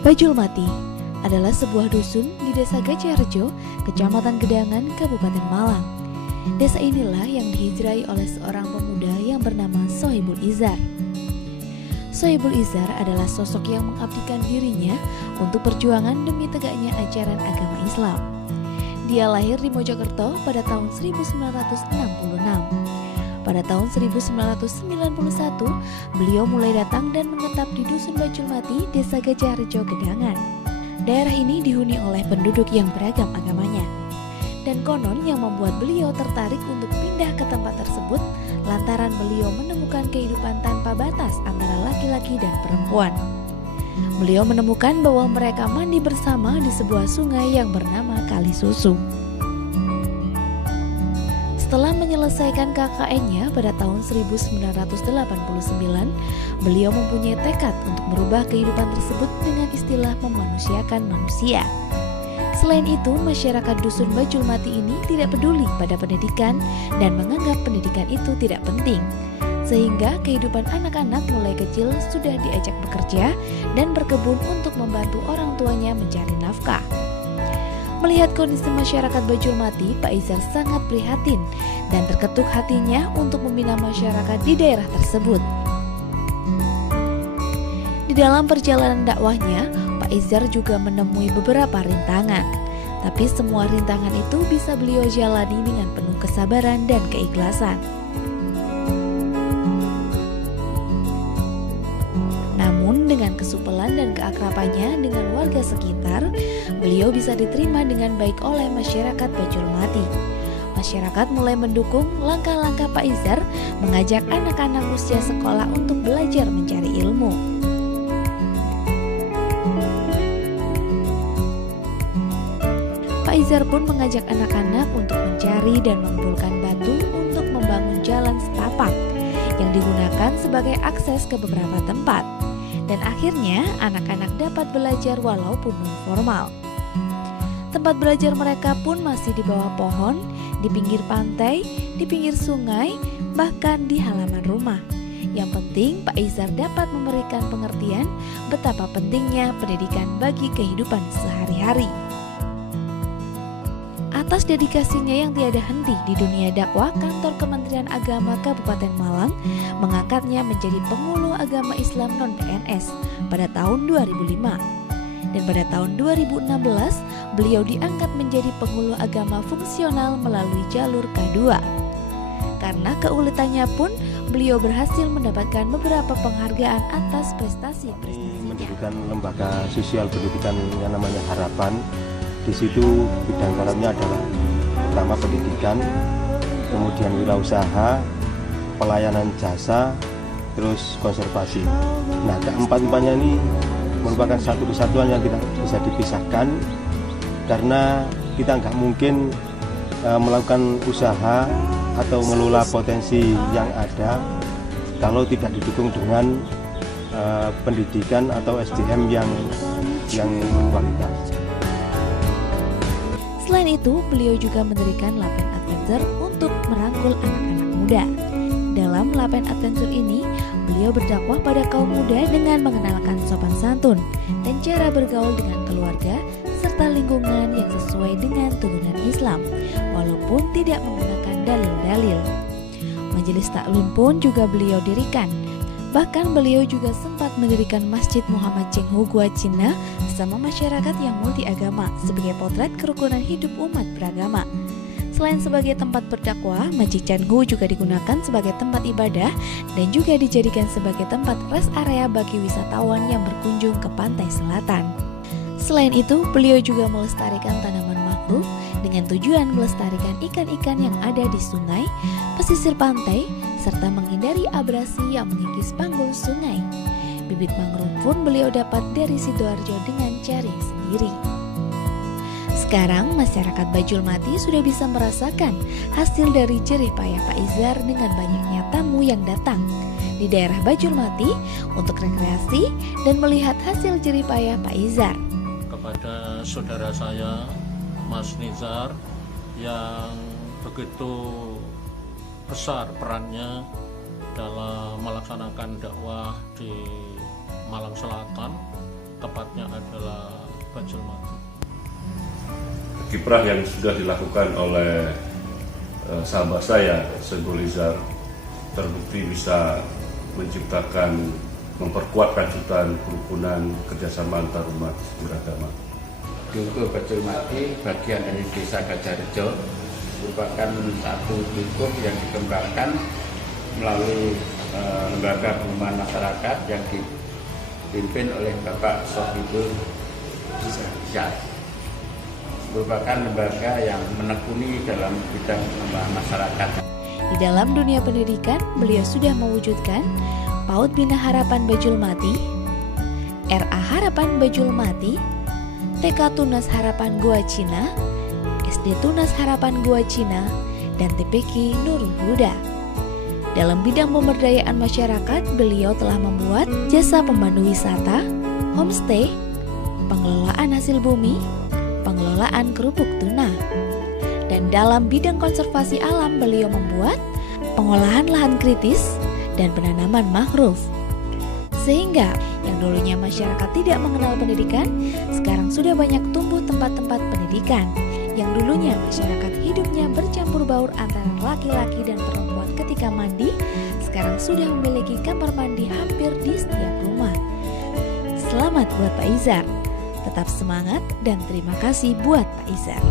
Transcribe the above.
Bajulmati adalah sebuah dusun di Desa Gajahrejo, Kecamatan Gedangan, Kabupaten Malang. Desa inilah yang dihijrahi oleh seorang pemuda yang bernama Sohibul Izar. Sohibul Izar adalah sosok yang mengabdikan dirinya untuk perjuangan demi tegaknya ajaran agama Islam. Dia lahir di Mojokerto pada tahun 1966. Pada tahun 1991, beliau mulai datang dan menetap di Dusun Bajulmati, Desa Gajahrejo, Gedangan. Daerah ini dihuni oleh penduduk yang beragam agamanya. Dan konon yang membuat beliau tertarik untuk pindah ke tempat tersebut lantaran beliau menemukan kehidupan tanpa batas antara laki-laki dan perempuan. Beliau menemukan bahwa mereka mandi bersama di sebuah sungai yang bernama Kali Susu. Setelah menyelesaikan KKN-nya pada tahun 1989, beliau mempunyai tekad untuk merubah kehidupan tersebut dengan istilah memanusiakan manusia. Selain itu, masyarakat Dusun Bajulmati ini tidak peduli pada pendidikan dan menganggap pendidikan itu tidak penting. Sehingga kehidupan anak-anak mulai kecil sudah diajak bekerja dan berkebun untuk membantu orang tuanya mencari nafkah. Melihat kondisi masyarakat Bajulmati, Pak Izar sangat prihatin dan terketuk hatinya untuk membina masyarakat di daerah tersebut. Di dalam perjalanan dakwahnya, Pak Izar juga menemui beberapa rintangan. Tapi semua rintangan itu bisa beliau jalani dengan penuh kesabaran dan keikhlasan. Namun dengan kesupelan dan keakrabannya dengan warga sekitar, beliau bisa diterima dengan baik oleh masyarakat Bajulmati. Masyarakat mulai mendukung langkah-langkah Pak Izar mengajak anak-anak usia sekolah untuk belajar mencari ilmu. Pak Izar pun mengajak anak-anak untuk mencari dan mengumpulkan batu untuk membangun jalan setapak yang digunakan sebagai akses ke beberapa tempat. Dan akhirnya anak-anak dapat belajar walaupun non-formal. Tempat belajar mereka pun masih di bawah pohon, di pinggir pantai, di pinggir sungai, bahkan di halaman rumah. Yang penting Pak Izar dapat memberikan pengertian betapa pentingnya pendidikan bagi kehidupan sehari-hari. Atas dedikasinya yang tiada henti di dunia dakwah, kantor Kementerian Agama Kabupaten Malang mengangkatnya menjadi pengulu agama Islam non-PNS pada tahun 2005. Dan pada tahun 2016, beliau diangkat menjadi pengulu agama fungsional melalui jalur K2. Karena keuletannya pun, beliau berhasil mendapatkan beberapa penghargaan atas prestasi-prestasinya. Mendirikan lembaga sosial pendidikan yang namanya Harapan. Di situ bidang garapnya adalah pertama pendidikan, kemudian wirausaha, pelayanan jasa, terus konservasi. Nah, keempat-empatnya ini merupakan satu kesatuan yang tidak bisa dipisahkan karena kita nggak mungkin melakukan usaha atau mengelola potensi yang ada kalau tidak didukung dengan pendidikan atau SDM yang kualitas. Selain itu, beliau juga mendirikan Lapen Adventure untuk merangkul anak-anak muda. Dalam Lapen Adventure ini, beliau berdakwah pada kaum muda dengan mengenalkan sopan santun dan cara bergaul dengan keluarga serta lingkungan yang sesuai dengan tuntunan Islam, walaupun tidak menggunakan dalil-dalil. Majelis taklim pun juga beliau dirikan. Bahkan beliau juga sempat mendirikan Masjid Muhammad Chenghu Gua Cina bersama masyarakat yang multi agama sebagai potret kerukunan hidup umat beragama. Selain sebagai tempat berdakwah, Masjid Chenghu juga digunakan sebagai tempat ibadah dan juga dijadikan sebagai tempat rest area bagi wisatawan yang berkunjung ke pantai selatan. Selain itu, beliau juga melestarikan tanaman mangrove dengan tujuan melestarikan ikan-ikan yang ada di sungai, pesisir pantai, serta menghindari abrasi yang mengikis panggul sungai. Bibit mangrove pun beliau dapat dari Sidoarjo dengan cara sendiri. Sekarang masyarakat Bajulmati sudah bisa merasakan hasil dari jerih payah Pak Izar dengan banyaknya tamu yang datang di daerah Bajulmati untuk rekreasi dan melihat hasil jerih payah Pak Izar. Kepada saudara saya, Mas Nizar, yang begitu besar perannya dalam melaksanakan dakwah di Malang Selatan tepatnya adalah Bajulmati. Kiprah yang sudah dilakukan oleh sahabat saya, Saiful Izar, terbukti bisa menciptakan, memperkuat kansutan kerukunan kerjasama antar umat beragama. Dukuh Bajulmati, bagian dari Desa Gajahrejo, merupakan satu dukuh yang dikembangkan melalui lembaga pengembangan masyarakat yang dipimpin oleh Bapak Sohibul Izar. Merupakan lembaga yang menekuni dalam bidang pengembangan masyarakat. Di dalam dunia pendidikan, beliau sudah mewujudkan PAUD Bina Harapan Bajulmati, RA Harapan Bajulmati, TK Tunas Harapan Gua Cina, SD Tunas Harapan Gua Cina, dan TPQ Nurul Huda. Dalam bidang pemberdayaan masyarakat, beliau telah membuat jasa pemandu wisata, homestay, pengelolaan hasil bumi, pengelolaan kerupuk tuna. Dan dalam bidang konservasi alam, beliau membuat pengolahan lahan kritis dan penanaman mangrove. Sehingga yang dulunya masyarakat tidak mengenal pendidikan, sekarang sudah banyak tumbuh tempat-tempat pendidikan. Yang dulunya masyarakat hidupnya bercampur baur antara laki-laki dan perempuan ketika mandi, sekarang sudah memiliki kamar mandi hampir di setiap rumah. Selamat buat Pak Izar. Tetap semangat dan terima kasih buat Pak Izar.